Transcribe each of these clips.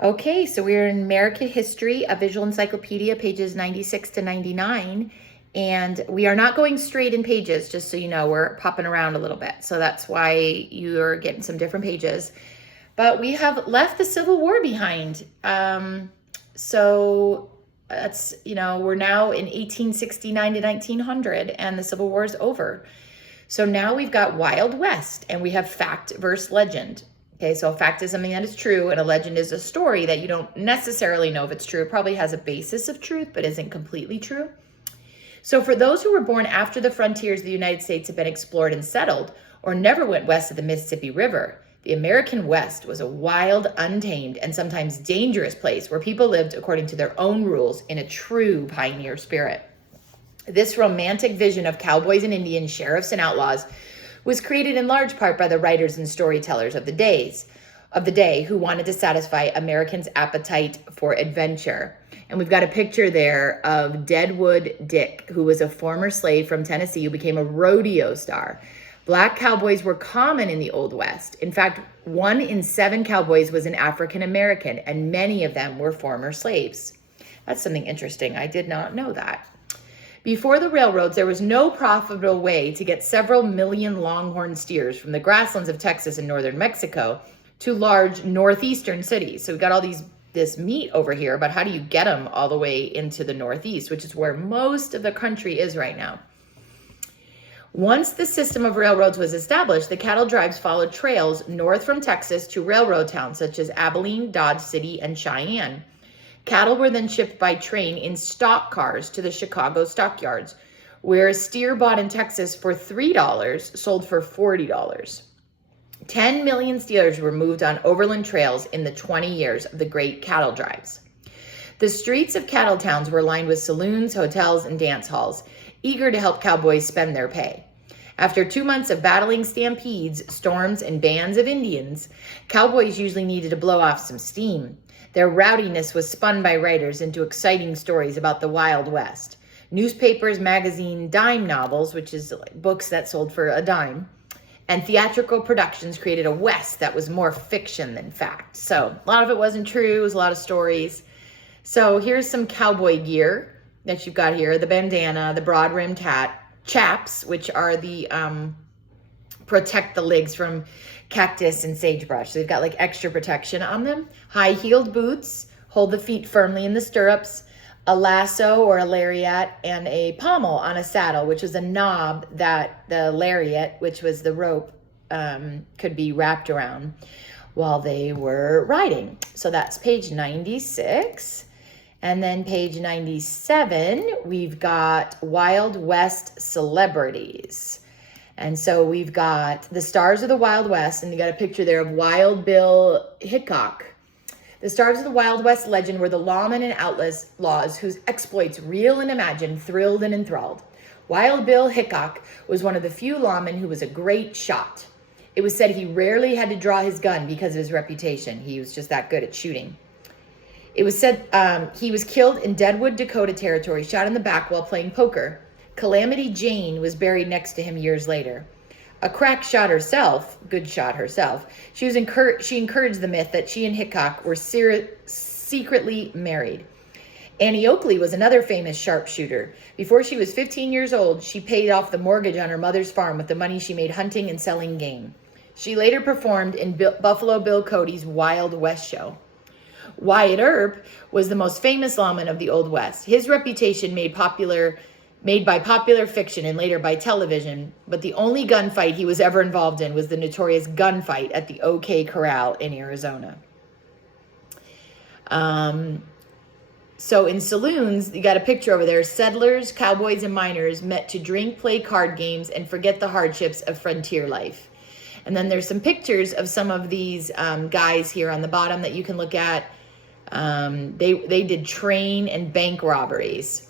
Okay, so we're in American History, a visual encyclopedia, pages 96 to 99. And we are not going straight in pages, just so you know, we're popping around a little bit. So that's why you're getting some different pages. But we have left the Civil War behind. So that's, we're now in 1869 to 1900, and the Civil War is over. So now we've got Wild West, and we have fact versus legend. Okay, so a fact is something that is true, and a legend is a story that you don't necessarily know if it's true. It probably has a basis of truth, but isn't completely true. So for those who were born after the frontiers of the United States had been explored and settled, or never went west of the Mississippi River, the American West was a wild, untamed, and sometimes dangerous place where people lived according to their own rules in a true pioneer spirit. This romantic vision of cowboys and Indians, sheriffs and outlaws, was created in large part by the writers and storytellers of the day who wanted to satisfy Americans' appetite for adventure. And we've got a picture there of Deadwood Dick, who was a former slave from Tennessee who became a rodeo star. Black cowboys were common in the Old West. In fact, 1 in 7 cowboys was an African American, and many of them were former slaves. That's something interesting. I did not know that. Before the railroads, there was no profitable way to get several million longhorn steers from the grasslands of Texas and northern Mexico to large northeastern cities. So we've got all this meat over here, but how do you get them all the way into the Northeast, which is where most of the country is right now? Once the system of railroads was established, the cattle drives followed trails north from Texas to railroad towns such as Abilene, Dodge City, and Cheyenne. Cattle were then shipped by train in stock cars to the Chicago stockyards, where a steer bought in Texas for $3 sold for $40. 10 million steers were moved on overland trails in the 20 years of the great cattle drives. The streets of cattle towns were lined with saloons, hotels, and dance halls, eager to help cowboys spend their pay. After 2 months of battling stampedes, storms, and bands of Indians, cowboys usually needed to blow off some steam. Their rowdiness was spun by writers into exciting stories about the Wild West. Newspapers, magazine, dime novels, which is books that sold for a dime, and theatrical productions created a West that was more fiction than fact. So a lot of it wasn't true. It was a lot of stories. So here's some cowboy gear that you've got here. The bandana, the broad-rimmed hat, chaps, which are the protect the legs from cactus and sagebrush. So they've got like extra protection on them. High-heeled boots, hold the feet firmly in the stirrups, a lasso or a lariat, and a pommel on a saddle, which was a knob that the lariat, which was the rope, could be wrapped around while they were riding. So that's page 96. And then page 97, we've got Wild West celebrities. And so we've got the stars of the Wild West, and you got a picture there of Wild Bill Hickok. The stars of the Wild West legend were the lawmen and outlaws whose exploits, real and imagined, thrilled and enthralled. Wild Bill Hickok was one of the few lawmen who was a great shot. It was said he rarely had to draw his gun because of his reputation. He was just that good at shooting. It was said he was killed in Deadwood, Dakota Territory, shot in the back while playing poker. Calamity Jane was buried next to him years later. A crack shot herself, good shot herself, she encouraged the myth that she and Hickok were secretly married. Annie Oakley was another famous sharpshooter. Before she was 15 years old, she paid off the mortgage on her mother's farm with the money she made hunting and selling game. She later performed in Buffalo Bill Cody's Wild West show. Wyatt Earp was the most famous lawman of the Old West. His reputation made by popular fiction and later by television, but the only gunfight he was ever involved in was the notorious gunfight at the OK Corral in Arizona. So in saloons, you got a picture over there. Settlers, cowboys, and miners met to drink, play card games, and forget the hardships of frontier life. And then there's some pictures of some of these guys here on the bottom that you can look at. They did train and bank robberies.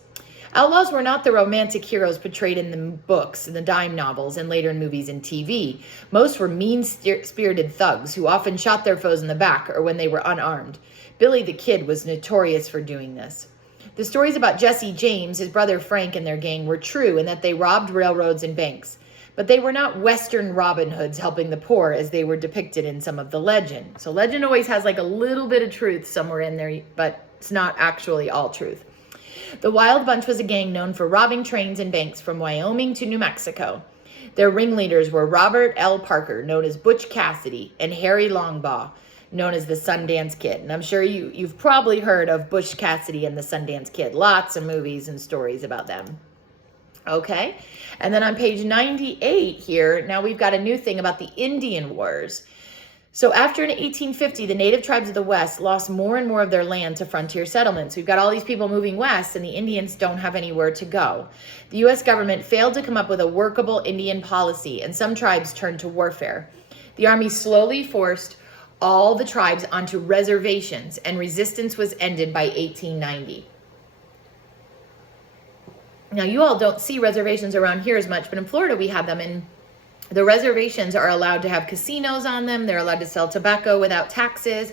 Outlaws were not the romantic heroes portrayed in the books, in the dime novels, and later in movies and TV. Most were mean-spirited thugs who often shot their foes in the back or when they were unarmed. Billy the Kid was notorious for doing this. The stories about Jesse James, his brother Frank, and their gang were true in that they robbed railroads and banks. But they were not Western Robin Hoods helping the poor as they were depicted in some of the legend. So legend always has like a little bit of truth somewhere in there, but it's not actually all truth. The Wild Bunch was a gang known for robbing trains and banks from Wyoming to New Mexico. Their ringleaders were Robert L. Parker, known as Butch Cassidy, and Harry Longbaugh, known as the Sundance Kid. And I'm sure you've probably heard of Butch Cassidy and the Sundance Kid. Lots of movies and stories about them. Okay, and then on page 98 here, now we've got a new thing about the Indian Wars. So after in 1850, the native tribes of the West lost more and more of their land to frontier settlements. We've got all these people moving west, and the Indians don't have anywhere to go. The U.S. government failed to come up with a workable Indian policy, and some tribes turned to warfare. The Army slowly forced all the tribes onto reservations, and resistance was ended by 1890. Now, you all don't see reservations around here as much, but in Florida we have them, and the reservations are allowed to have casinos on them. They're allowed to sell tobacco without taxes.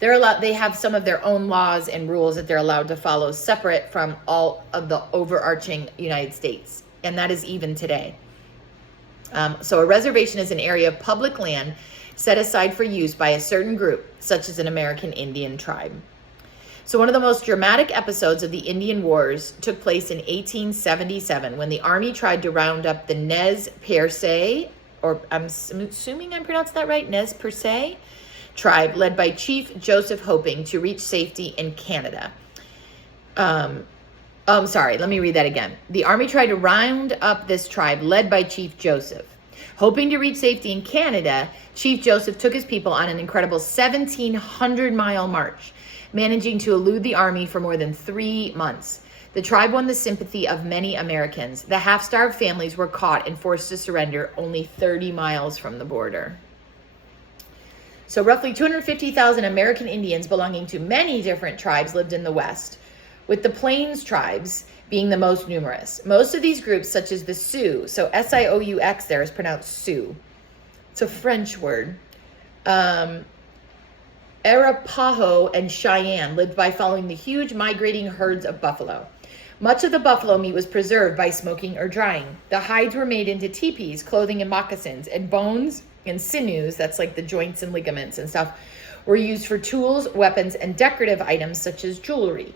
They have some of their own laws and rules that they're allowed to follow separate from all of the overarching United States, and that is even today. So a reservation is an area of public land set aside for use by a certain group, such as an American Indian tribe. So one of the most dramatic episodes of the Indian Wars took place in 1877 when the Army tried to round up the Nez Perce, or I'm assuming I'm pronouncing that right, Nez Perce tribe, led by Chief Joseph Hoping, to reach safety in Canada. I'm sorry, let me read that again. The Army tried to round up this tribe led by Chief Joseph. Hoping to reach safety in Canada, Chief Joseph took his people on an incredible 1,700-mile march, managing to elude the Army for more than 3 months. The tribe won the sympathy of many Americans. The half-starved families were caught and forced to surrender only 30 miles from the border. So roughly 250,000 American Indians belonging to many different tribes lived in the West, with the Plains tribes being the most numerous. Most of these groups, such as the Sioux, so S-I-O-U-X there is pronounced Sioux. It's a French word. Arapaho and Cheyenne lived by following the huge migrating herds of buffalo. Much of the buffalo meat was preserved by smoking or drying. The hides were made into teepees, clothing, and moccasins, and bones and sinews, that's like the joints and ligaments and stuff, were used for tools, weapons, and decorative items such as jewelry.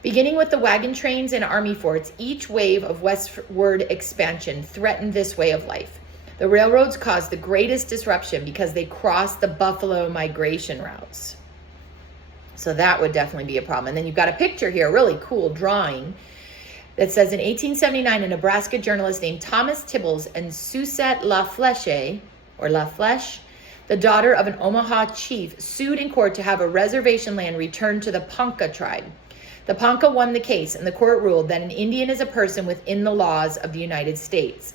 Beginning with the wagon trains and army forts, each wave of westward expansion threatened this way of life. The railroads caused the greatest disruption because they crossed the buffalo migration routes. So that would definitely be a problem. And then you've got a picture here, a really cool drawing, that says in 1879, a Nebraska journalist named Thomas Tibbles and Susette LaFlesche, the daughter of an Omaha chief, sued in court to have a reservation land returned to the Ponca tribe. The Ponca won the case, and the court ruled that an Indian is a person within the laws of the United States.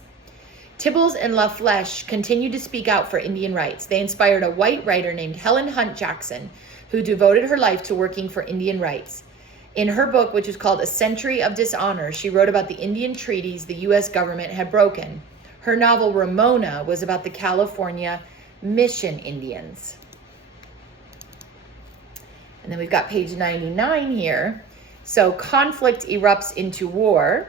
Tibbles and LaFlesche continued to speak out for Indian rights. They inspired a white writer named Helen Hunt Jackson, who devoted her life to working for Indian rights. In her book, which is called A Century of Dishonor, she wrote about the Indian treaties the U.S. government had broken. Her novel, Ramona, was about the California Mission Indians. And then we've got page 99 here. So conflict erupts into war.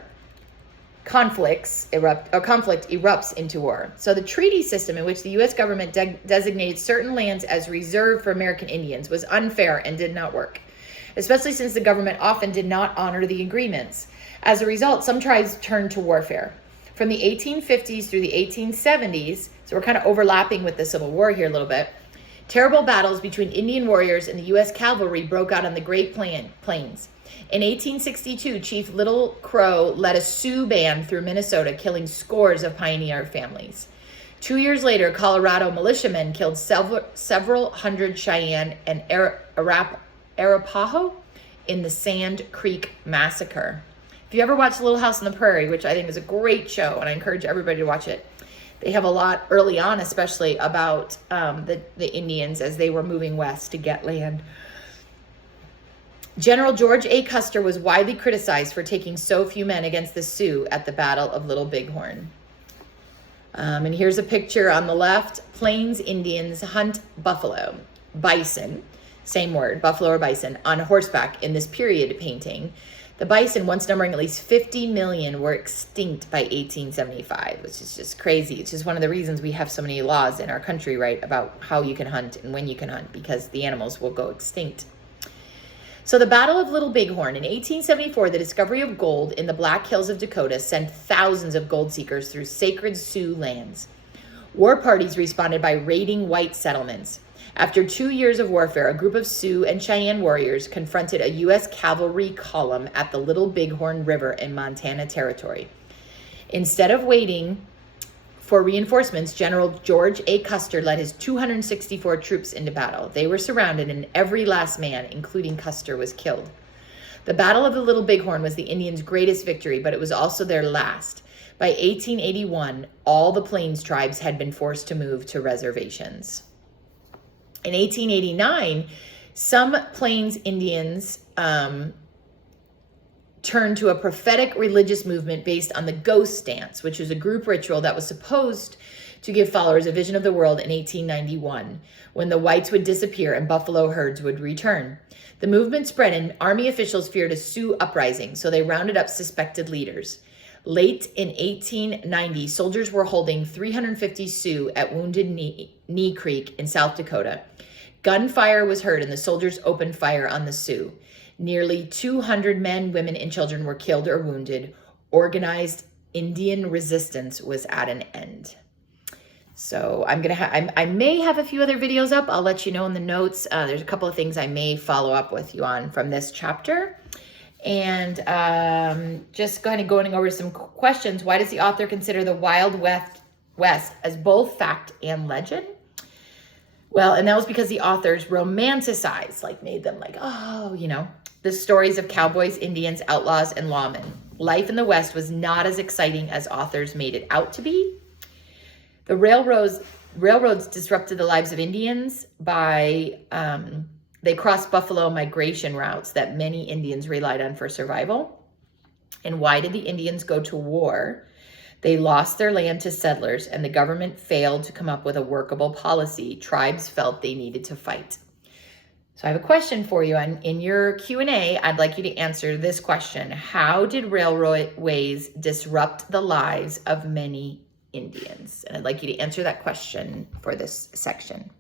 Conflict erupts into war. So the treaty system in which the U.S. government designated certain lands as reserved for American Indians was unfair and did not work, especially since the government often did not honor the agreements. As a result, some tribes turned to warfare. From the 1850s through the 1870s, so we're kind of overlapping with the Civil War here a little bit, terrible battles between Indian warriors and the U.S. cavalry broke out on the Great Plains. In 1862, Chief Little Crow led a Sioux band through Minnesota, killing scores of pioneer families. 2 years later, Colorado militiamen killed several hundred Cheyenne and Arapaho in the Sand Creek Massacre. If you ever watched Little House on the Prairie, which I think is a great show, and I encourage everybody to watch it, they have a lot early on, especially about the Indians as they were moving west to get land. General George A. Custer was widely criticized for taking so few men against the Sioux at the Battle of Little Bighorn. And here's a picture on the left. Plains Indians hunt buffalo, bison, same word, buffalo or bison, on horseback in this period painting. The bison, once numbering at least 50 million, were extinct by 1875, which is just crazy. It's just one of the reasons we have so many laws in our country, right, about how you can hunt and when you can hunt, because the animals will go extinct. So the Battle of Little Bighorn in 1874, the discovery of gold in the Black Hills of Dakota sent thousands of gold seekers through sacred Sioux lands. War parties responded by raiding white settlements. After 2 years of warfare, a group of Sioux and Cheyenne warriors confronted a U.S. cavalry column at the Little Bighorn River in Montana Territory. Instead of waiting for reinforcements, General George A. Custer led his 264 troops into battle. They were surrounded, and every last man, including Custer, was killed. The Battle of the Little Bighorn was the Indians' greatest victory, but it was also their last. By 1881, all the Plains tribes had been forced to move to reservations. In 1889, some Plains Indians turned to a prophetic religious movement based on the ghost dance, which was a group ritual that was supposed to give followers a vision of the world in 1891, when the whites would disappear and buffalo herds would return. The movement spread, and army officials feared a Sioux uprising, so they rounded up suspected leaders. Late in 1890, soldiers were holding 350 Sioux at Wounded Knee Creek in South Dakota. Gunfire was heard, and the soldiers opened fire on the Sioux. Nearly 200 men, women, and children were killed or wounded. Organized Indian resistance was at an end. So I may have a few other videos up. I'll let you know in the notes. There's a couple of things I may follow up with you on from this chapter. And just kind of going over some questions. Why does the author consider the Wild West as both fact and legend? Well, and that was because the authors romanticized, made them the stories of cowboys, Indians, outlaws, and lawmen. Life in the West was not as exciting as authors made it out to be. The railroads disrupted the lives of Indians by, they crossed buffalo migration routes that many Indians relied on for survival. And why did the Indians go to war? They lost their land to settlers, and the government failed to come up with a workable policy. Tribes felt they needed to fight. So I have a question for you. In your Q&A, I'd like you to answer this question. How did railways disrupt the lives of many Indians? And I'd like you to answer that question for this section.